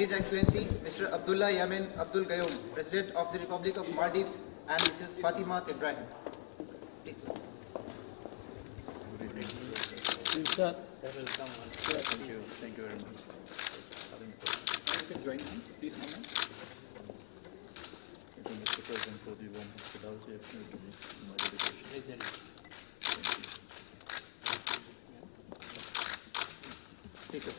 His Excellency Mr. Abdullah Yameen Abdul Gayoom, President of the Republic of Maldives, and Mrs. Fatima Ibrahim. Please. Good evening. Sir. Thank you. Thank you very much. You can join me, please come in. Thank you, Mr. President, for the warm hospitality extended to me in my dedication. Thank you. Take it.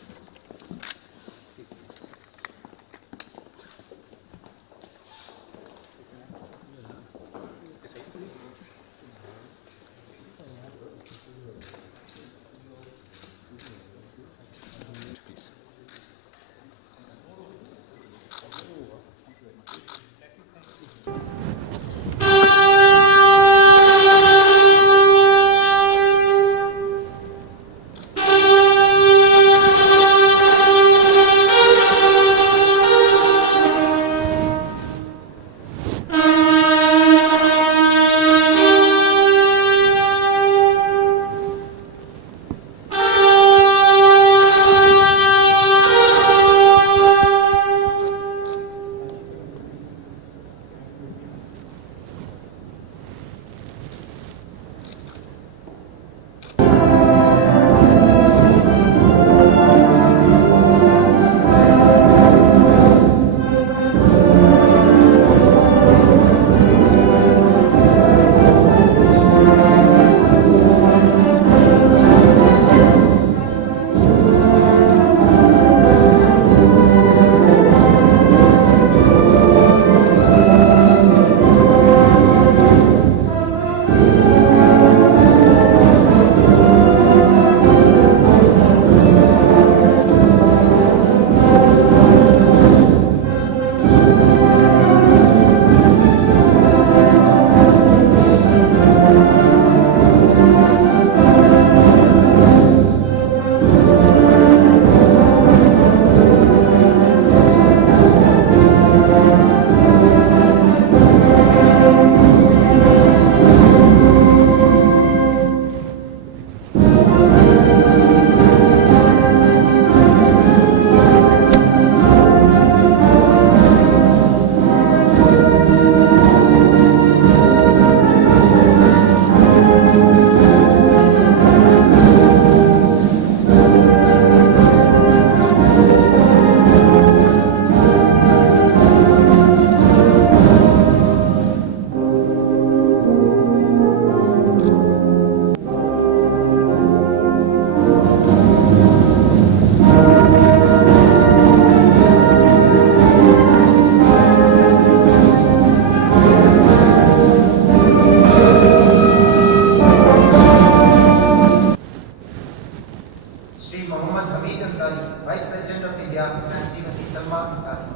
Vice President of India, and Srimati Salma Ansari.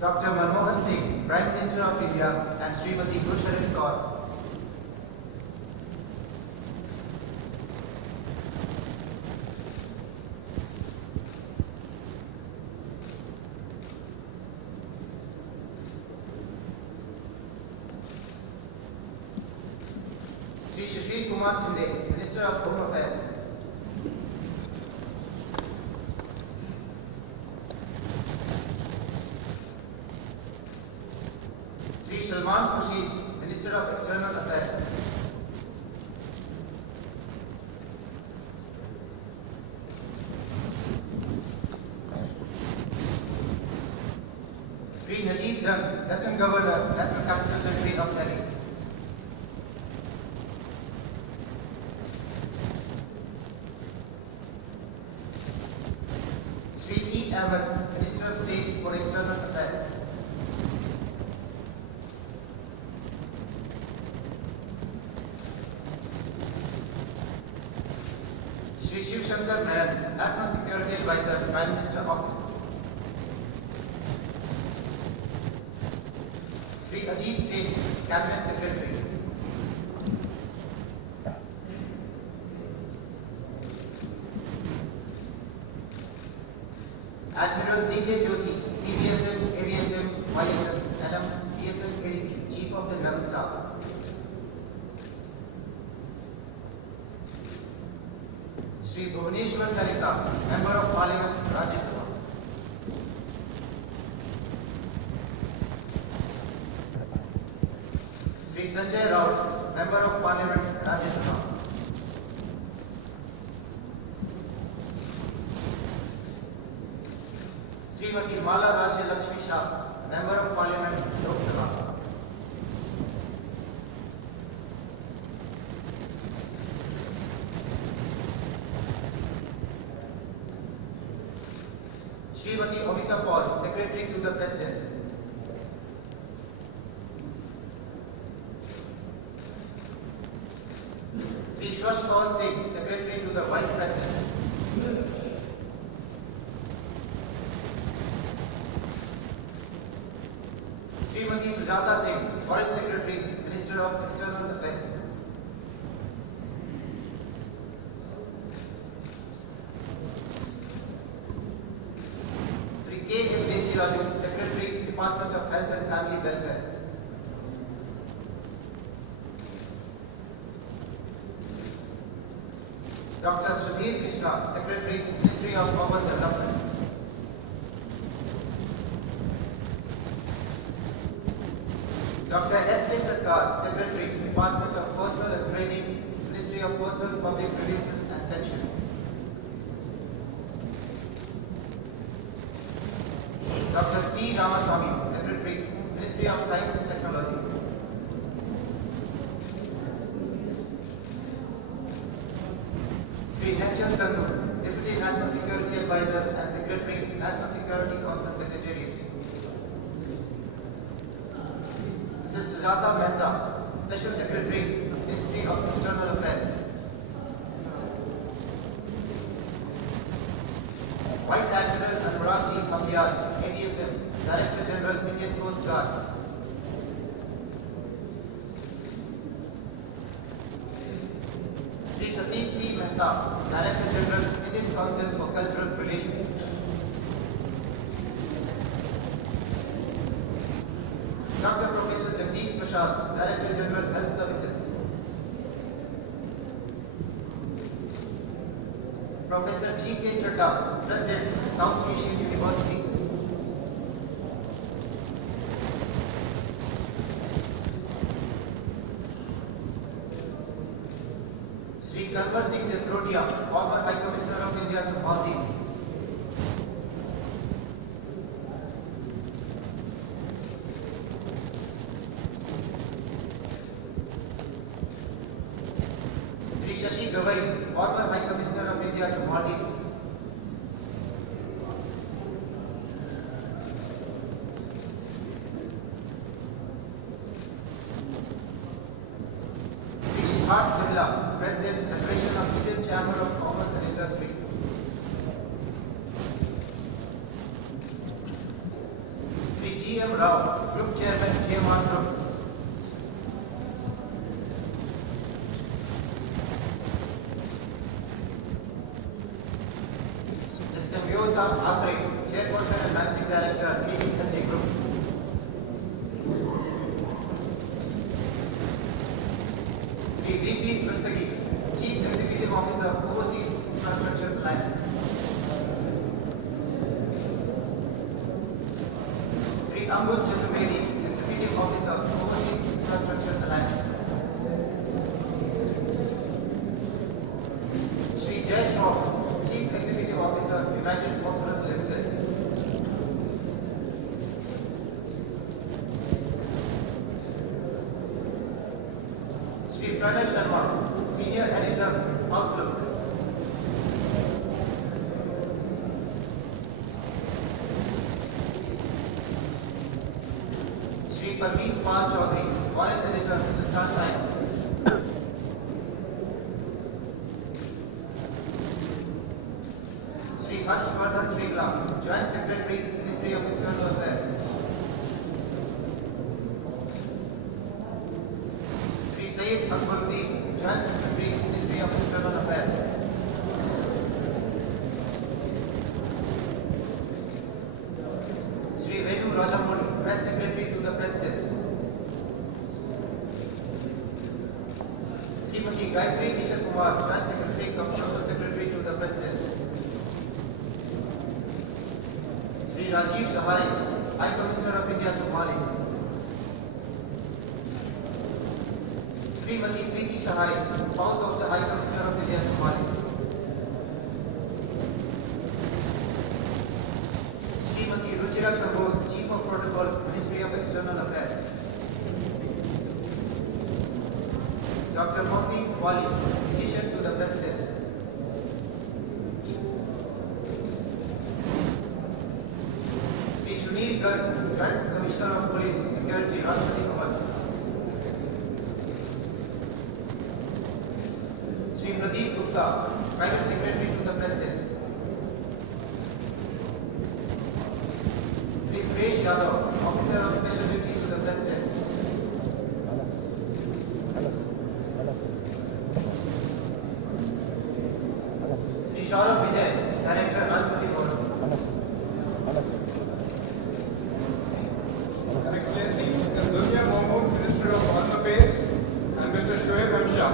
Dr. Manmohan Singh, Prime Minister of India, and Srimati Gulsharan Kaur. Shri Sushil Kumar Shinde, Minister of Home Affairs. Shri Salman Khurshid, Minister of External Affairs. Shri Najib Jang, Lieutenant Governor, National Capital Territory of Delhi. Shri E. Ahmed, Minister of State for External Affairs. Shri Shiv Shankar Nayan, National Security Advisor, Prime Minister Office. Shri Ajit Singh, Cabinet Secretary. Admiral D.K. Joshi, PVSM, AVSM, YSM, NM, DSM, ADC, Chief of the Naval Staff. Shri Bhuvaneshwar Kalita, Member of Parliament, Rajya Sabha. Shri Sanjay Rao, Member of Parliament, Rajya Sabha. Srimati Mala Rajya Lakshmi Shah, Member of Parliament, Lok Sabha. Srimati Amita Paul, Secretary to the President. Shri Shwash Pawan Singh, Secretary to the Vice President. Srimati Sujata Singh, Foreign Secretary, Minister of External Affairs. Sri K. M. Desi Raju, Secretary, Department of Health and Family Welfare. Dr. Sudhir Krishna, Secretary, Ministry of Urban Development. Dr. S. K. Sarkar, Secretary, Department of Personal and Training, Ministry of Personal Public Services and Pension. Dr. T. Ramaswamy, Secretary, Ministry of Science and Technology. Sri Henshan Sandhu, Deputy National Security Advisor and Secretary, National Security Council Secretariat. Mrs. Sujata Mehta, Special Secretary, Ministry of External Affairs. Vice Admiral Anurag G. Kambial, ADSM, Director General, Indian Coast Guard. Sri Satish C. Mehta, Director General, Indian Council for Cultural Relations. Dr. Professor Jagdish Prasad, Director General, Health Services. Professor G. K. Chadda, President, South Asian University. Sri Kanwar Singh Jasrotia, former High Commissioner of India to Maldives. Sri Shashi Gavai, former High Commissioner of India to Maldives. Sri Siddharth Birla, President, Federation of Indian Chamber of Commerce and Industry. Sri G. M. Rao, Group Chairman, GMR Group. Ms. Samyota Atre, Chairperson and Managing Director, ABSA Group. Sri V.P. Prastagi, Chief Executive Officer, Overseas Infrastructure Alliance. Sri Ambud Chaturvedi, Executive Officer, Overseas Infrastructure Alliance. Sri Jay Shaw, Chief Executive Officer, United Phosphorus Limited. Sri Pranay Sharma, Senior Editor, Outlook. Sri Parveen Pal Chaudhary, Foreign Editor, Hindustan Times. Sri Harshvardhan Srigla, Joint Secretary, Ministry of External Affairs. Sri Syed Akbaruddin, Joint Secretary, Ministry of External Affairs. Sri Venu Rajamouli, Press Secretary to the President. Srimati Gayatri Kishore Kumar, Joint Secretary, Social Secretary to the President. Sri Rajiv Shahai, High Commissioner of India to Mali. Srimati Preeti Shahai, Spouse of the High Commissioner of India to Mali. Srimati Ruchira Kabur, Chief of Protocol, Ministry of External Affairs. Dr. Mohsin Wali, Physician to the President. Sri Sunil Garg, Joint Commissioner of Police, Security, Rashtrapati Bhavan. Sri Pradeep Gupta, Private Secretary to the President. Sri Suresh Yadav, Officer of Special Duty to the President. Sri Shaurav Vijay, Director, Rashtrapati Bhavan. Excellency, Mr. Dunya Mahmood, Minister of Foreign Affairs, and Mr. Shoaib Hamshah.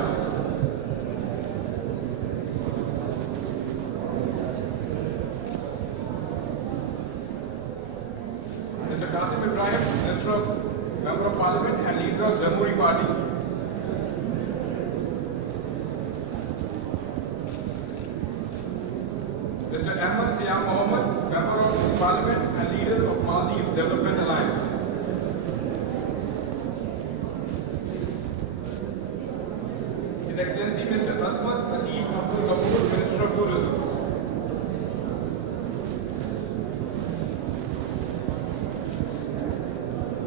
Mr. Qasim Ibrahim, Minister of Member of Parliament and Leader of Jamhuri Party. Mr. Ahmad Siam Mohammed, Member of Parliament and Leader of Maldives Development Alliance. His Excellency Mr. Asmat Latif Abdul Ghafoor, Minister of Tourism.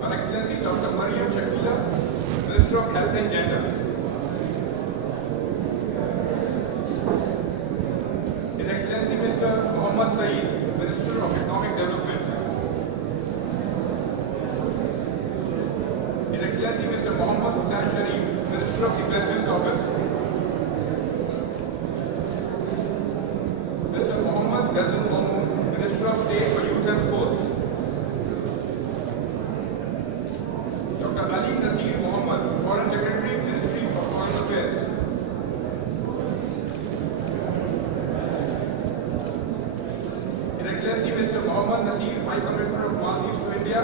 Her Excellency Dr. Mariam Shakila, Minister of Health and Gender. His Excellency Mr. Mohammad Saeed, Minister of Economic Development. His Excellency Mr. Mohammad Hussain Sharif, Minister of the President's Office. Mr. Mohammad Ghazal Mahmood, Minister of State for Youth and Sports. Dr. Ali Nasir Mohammed, Foreign Secretary, Ministry of Foreign Affairs. His Excellency Mr. Mohammad Nasir, High Commissioner of Maldives to India,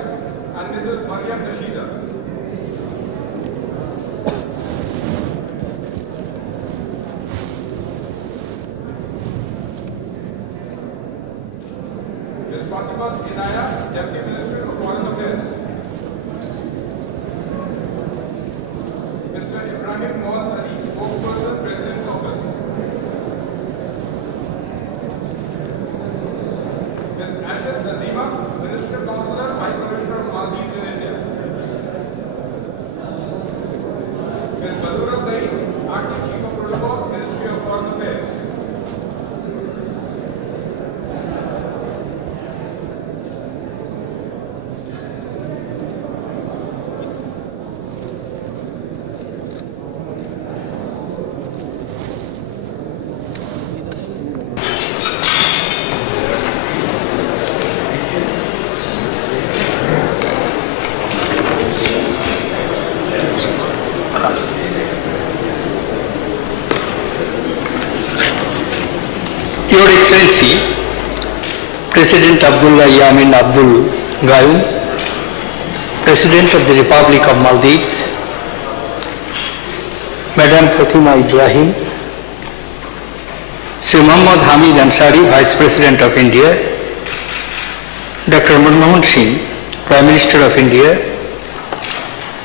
and Mrs. Mariam Rashida. Ms. Fatima Inaya, Deputy Minister of Foreign Affairs. Mr. Ibrahim Mawad Ali, Spokesperson, President's Office. Ms. Ashad Nazima, Minister Consular, High Commissioner of Maldives in India. Ms. Badura Saeed, Acting Chief of Protocol, Ministry of Foreign Affairs. Your Excellency, President Abdullah Yameen Abdul Gayoom, President of the Republic of Maldives, Madam Fatima Ibrahim, Sri Muhammad Hamid Ansari, Vice President of India, Dr. Manmohan Singh, Prime Minister of India,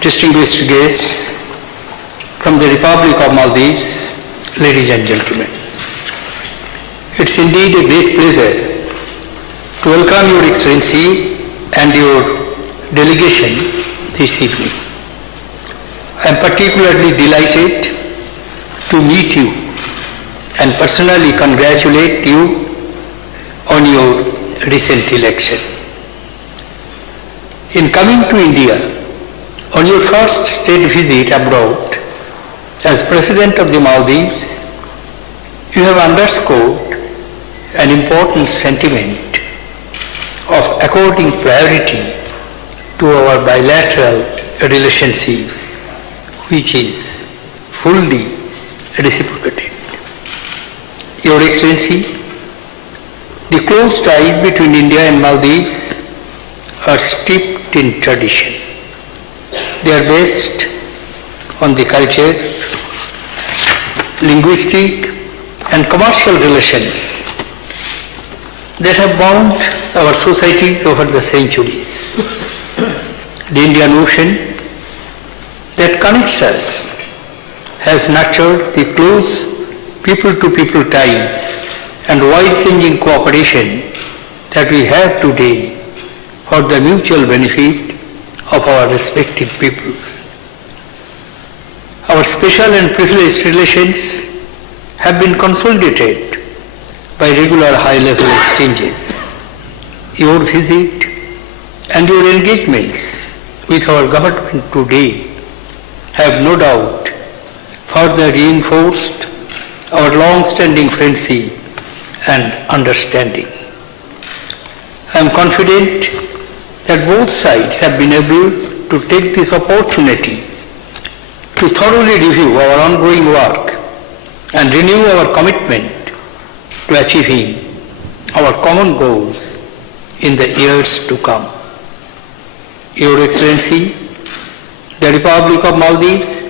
distinguished guests from the Republic of Maldives, ladies and gentlemen. It's indeed a great pleasure to welcome Your Excellency and your delegation this evening. I am particularly delighted to meet you and personally congratulate you on your recent election. In coming to India, on your first state visit abroad as President of the Maldives, you have underscored an important sentiment of according priority to our bilateral relationships, which is fully reciprocated. Your Excellency, the close ties between India and Maldives are steeped in tradition. They are based on the culture, linguistic and commercial relations that have bound our societies over the centuries. The Indian Ocean that connects us has nurtured the close people-to-people ties and wide-ranging cooperation that we have today for the mutual benefit of our respective peoples. Our special and privileged relations have been consolidated by regular high-level exchanges. Your visit and your engagements with our government today have no doubt further reinforced our long-standing friendship and understanding. I am confident that both sides have been able to take this opportunity to thoroughly review our ongoing work and renew our commitment to achieving our common goals in the years to come. Your Excellency, the Republic of Maldives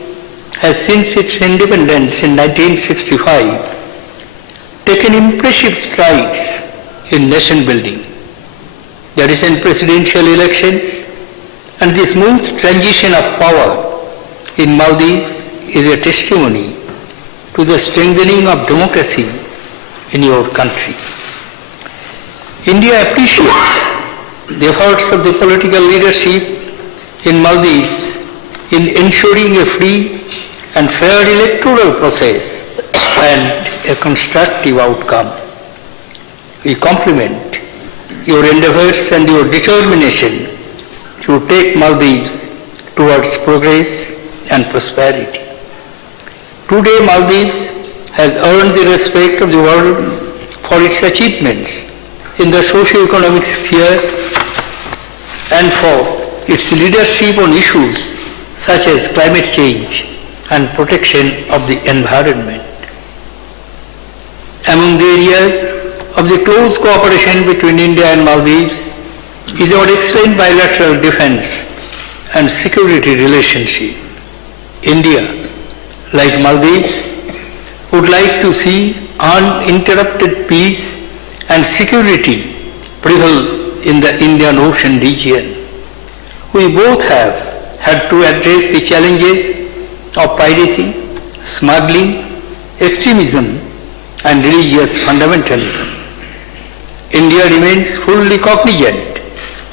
has since its independence in 1965 taken impressive strides in nation building. The recent presidential elections and the smooth transition of power in Maldives is a testimony to the strengthening of democracy in your country. India appreciates the efforts of the political leadership in Maldives in ensuring a free and fair electoral process and a constructive outcome. We compliment your endeavors and your determination to take Maldives towards progress and prosperity. Today, Maldives has earned the respect of the world for its achievements in the socio-economic sphere and for its leadership on issues such as climate change and protection of the environment. Among the areas of the close cooperation between India and Maldives is our excellent bilateral defense and security relationship. India, like Maldives, would like to see uninterrupted peace and security prevail in the Indian Ocean region. We both have had to address the challenges of piracy, smuggling, extremism, and religious fundamentalism. India remains fully cognizant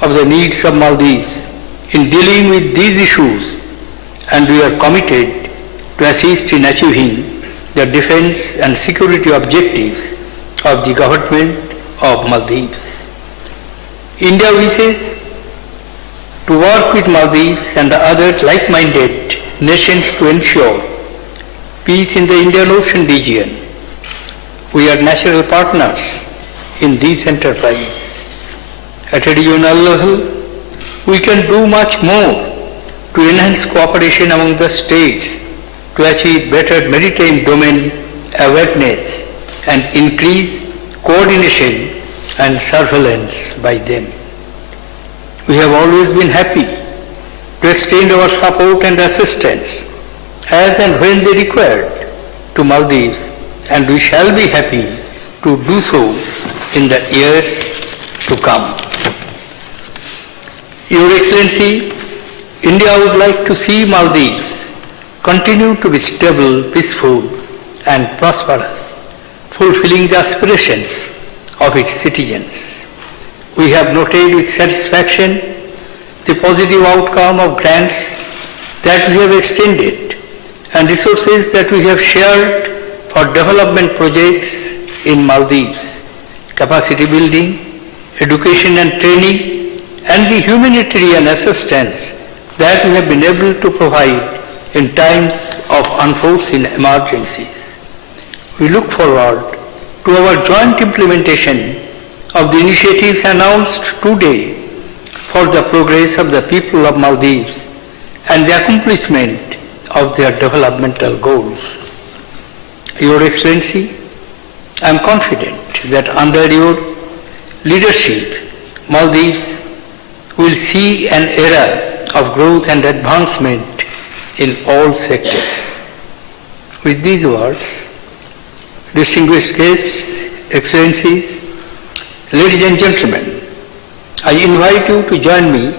of the needs of Maldives in dealing with these issues, and we are committed to assist in achieving the defense and security objectives of the government of Maldives. India wishes to work with Maldives and the other like-minded nations to ensure peace in the Indian Ocean region. We are natural partners in these enterprises. At a regional level, we can do much more to enhance cooperation among the states to achieve better maritime domain awareness and increase coordination and surveillance by them. We have always been happy to extend our support and assistance as and when they required to Maldives, and we shall be happy to do so in the years to come. Your Excellency, India would like to see Maldives continue to be stable, peaceful, and prosperous, fulfilling the aspirations of its citizens. We have noted with satisfaction the positive outcome of grants that we have extended and resources that we have shared for development projects in Maldives, capacity building, education and training, and the humanitarian assistance that we have been able to provide in times of unforeseen emergencies. We look forward to our joint implementation of the initiatives announced today for the progress of the people of Maldives and the accomplishment of their developmental goals. Your Excellency, I am confident that under your leadership, Maldives will see an era of growth and advancement in all sectors. With these words, distinguished guests, excellencies, ladies and gentlemen, I invite you to join me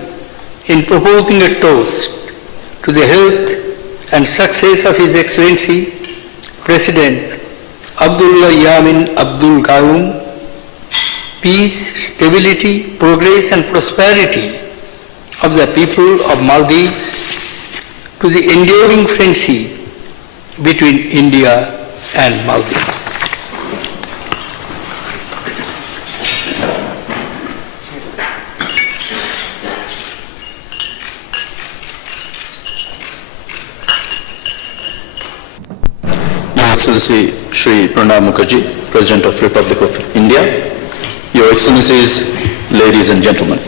in proposing a toast to the health and success of His Excellency President Abdullah Yameen Abdul Gayoom, peace, stability, progress and prosperity of the people of Maldives, to the enduring friendship between India and Maldives. Your Excellency Shri Pranab Mukherjee, President of Republic of India, Your Excellencies, ladies and gentlemen.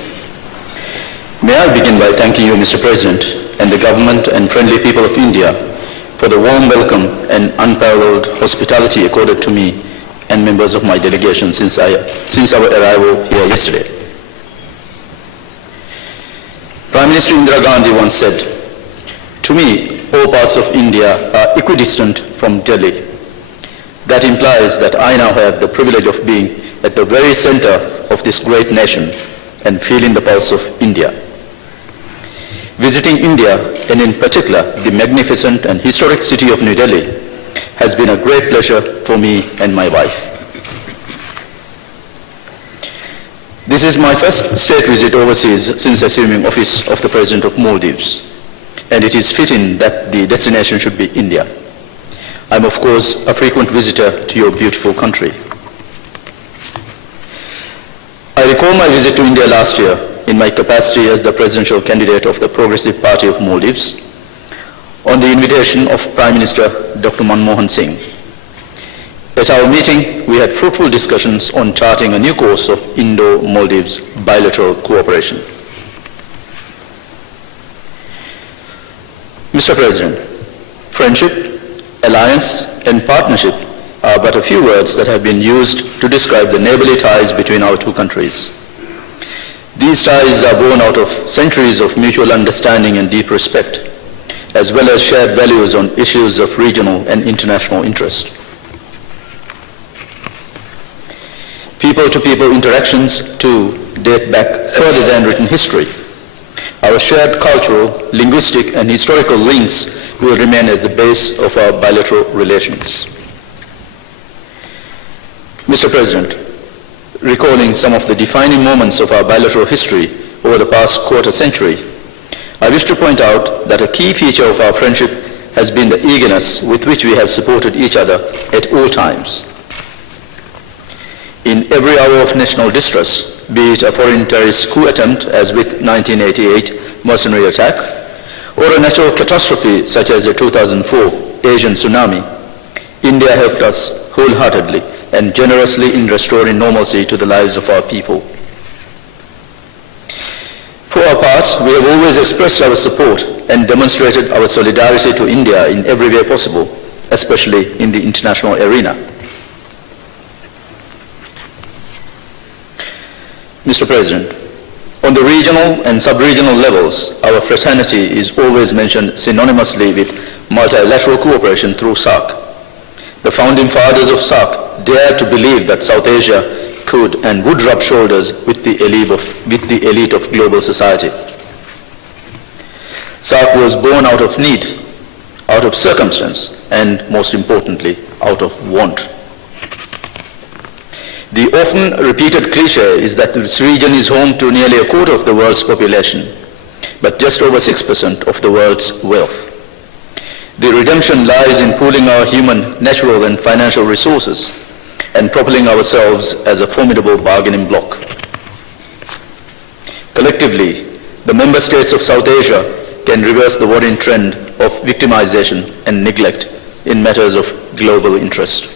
May I begin by thanking you, Mr. President, and the government and friendly people of India for the warm welcome and unparalleled hospitality accorded to me and members of my delegation since our arrival here yesterday. Prime Minister Indira Gandhi once said, "To me, all parts of India are equidistant from Delhi." That implies that I now have the privilege of being at the very center of this great nation and feeling the pulse of India. Visiting India, and in particular the magnificent and historic city of New Delhi, has been a great pleasure for me and my wife. This is my first state visit overseas since assuming office of the President of Maldives, and it is fitting that the destination should be India. I am of course a frequent visitor to your beautiful country. I recall my visit to India last year in my capacity as the presidential candidate of the Progressive Party of Maldives on the invitation of Prime Minister Dr. Manmohan Singh. At our meeting, we had fruitful discussions on charting a new course of Indo-Maldives bilateral cooperation. Mr. President, friendship, alliance, and partnership are but a few words that have been used to describe the neighborly ties between our two countries. These ties are born out of centuries of mutual understanding and deep respect, as well as shared values on issues of regional and international interest. People-to-people interactions, too, date back further than written history. Our shared cultural, linguistic, and historical links will remain as the base of our bilateral relations. Mr. President, recalling some of the defining moments of our bilateral history over the past quarter century, I wish to point out that a key feature of our friendship has been the eagerness with which we have supported each other at all times. In every hour of national distress, be it a foreign terrorist coup attempt as with 1988 mercenary attack, or a natural catastrophe such as the 2004 Asian tsunami, India helped us wholeheartedly and generously in restoring normalcy to the lives of our people. For our part, we have always expressed our support and demonstrated our solidarity to India in every way possible, especially in the international arena. Mr. President, on the regional and sub-regional levels, our fraternity is always mentioned synonymously with multilateral cooperation through SAARC. The founding fathers of SAARC dared to believe that South Asia could and would rub shoulders with the elite of global society. SAARC was born out of need, out of circumstance, and most importantly, out of want. The often repeated cliché is that this region is home to nearly a quarter of the world's population, but just over 6% of the world's wealth. The redemption lies in pooling our human, natural, and financial resources and propelling ourselves as a formidable bargaining bloc. Collectively, the member states of South Asia can reverse the worrying trend of victimization and neglect in matters of global interest.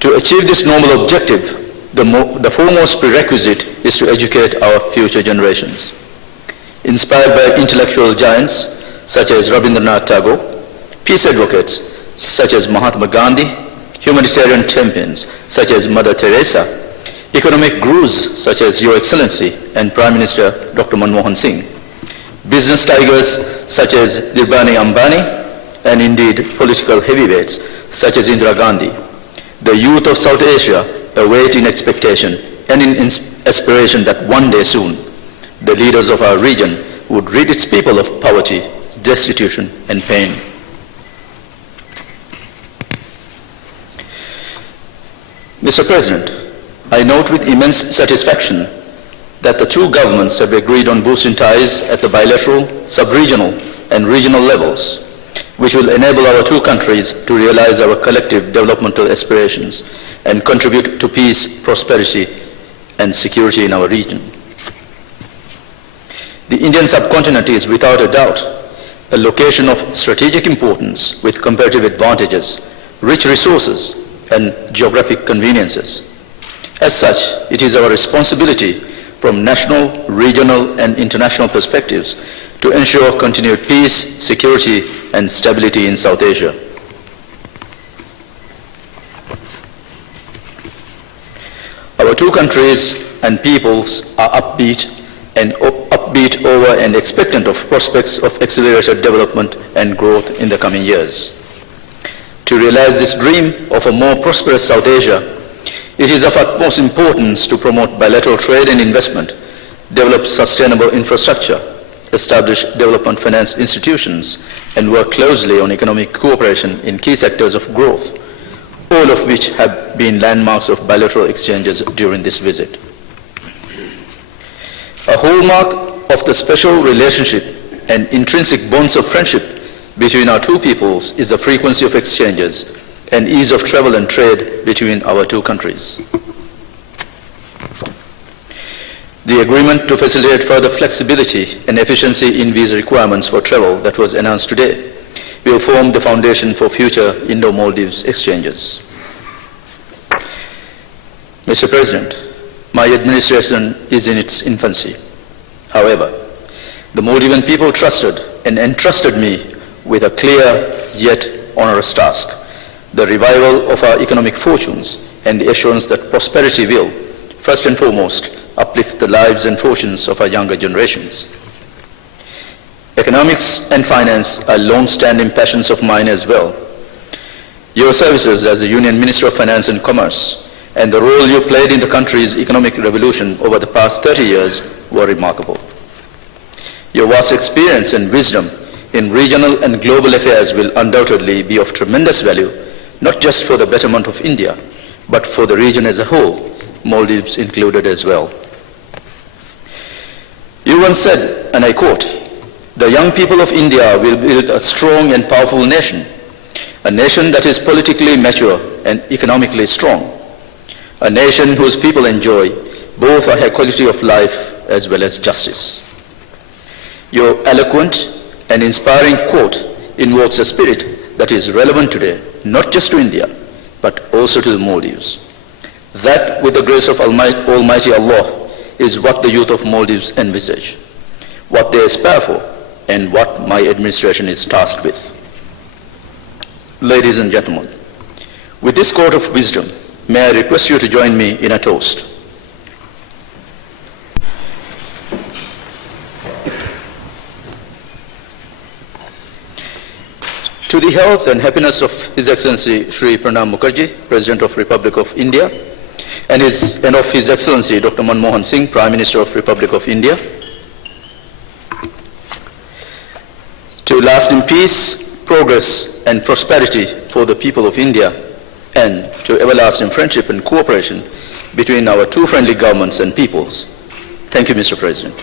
To achieve this noble objective, the foremost prerequisite is to educate our future generations. Inspired by intellectual giants such as Rabindranath Tagore, peace advocates such as Mahatma Gandhi, humanitarian champions such as Mother Teresa, economic gurus such as Your Excellency and Prime Minister Dr. Manmohan Singh, business tigers such as Dhirubhai Ambani, and indeed political heavyweights such as Indira Gandhi. The youth of South Asia await in expectation and in aspiration that one day soon, the leaders of our region would rid its people of poverty, destitution, and pain. Mr. President, I note with immense satisfaction that the two governments have agreed on boosting ties at the bilateral, sub-regional, and regional levels, which will enable our two countries to realize our collective developmental aspirations and contribute to peace, prosperity, and security in our region. The Indian subcontinent is without a doubt a location of strategic importance with comparative advantages, rich resources, and geographic conveniences. As such, it is our responsibility from national, regional, and international perspectives to ensure continued peace, security, and stability in South Asia. Our two countries and peoples are upbeat over and expectant of prospects of accelerated development and growth in the coming years. To realize this dream of a more prosperous South Asia, it is of utmost importance to promote bilateral trade and investment, develop sustainable infrastructure, establish development finance institutions, and work closely on economic cooperation in key sectors of growth, all of which have been landmarks of bilateral exchanges during this visit. A hallmark of the special relationship and intrinsic bonds of friendship between our two peoples is the frequency of exchanges and ease of travel and trade between our two countries. The agreement to facilitate further flexibility and efficiency in visa requirements for travel that was announced today will form the foundation for future Indo-Maldives exchanges. Mr. President, my administration is in its infancy. However, the Maldivian people trusted and entrusted me with a clear yet onerous task, the revival of our economic fortunes and the assurance that prosperity will, first and foremost, uplift the lives and fortunes of our younger generations. Economics and finance are long-standing passions of mine as well. Your services as the Union Minister of Finance and Commerce and the role you played in the country's economic revolution over the past 30 years were remarkable. Your vast experience and wisdom in regional and global affairs will undoubtedly be of tremendous value, not just for the betterment of India, but for the region as a whole, Maldives included as well. You once said, and I quote, "The young people of India will build a strong and powerful nation, a nation that is politically mature and economically strong, a nation whose people enjoy both a high quality of life as well as justice." Your eloquent and inspiring quote invokes a spirit that is relevant today, not just to India, but also to the Maldives. That, with the grace of Almighty Allah, is what the youth of Maldives envisage, what they aspire for, and what my administration is tasked with. Ladies and gentlemen, with this quote of wisdom, may I request you to join me in a toast. To the health and happiness of His Excellency Shri Pranab Mukherjee, President of Republic of India, and of His Excellency Dr. Manmohan Singh, Prime Minister of Republic of India. To lasting peace, progress, and prosperity for the people of India, and to everlasting friendship and cooperation between our two friendly governments and peoples. Thank you, Mr. President.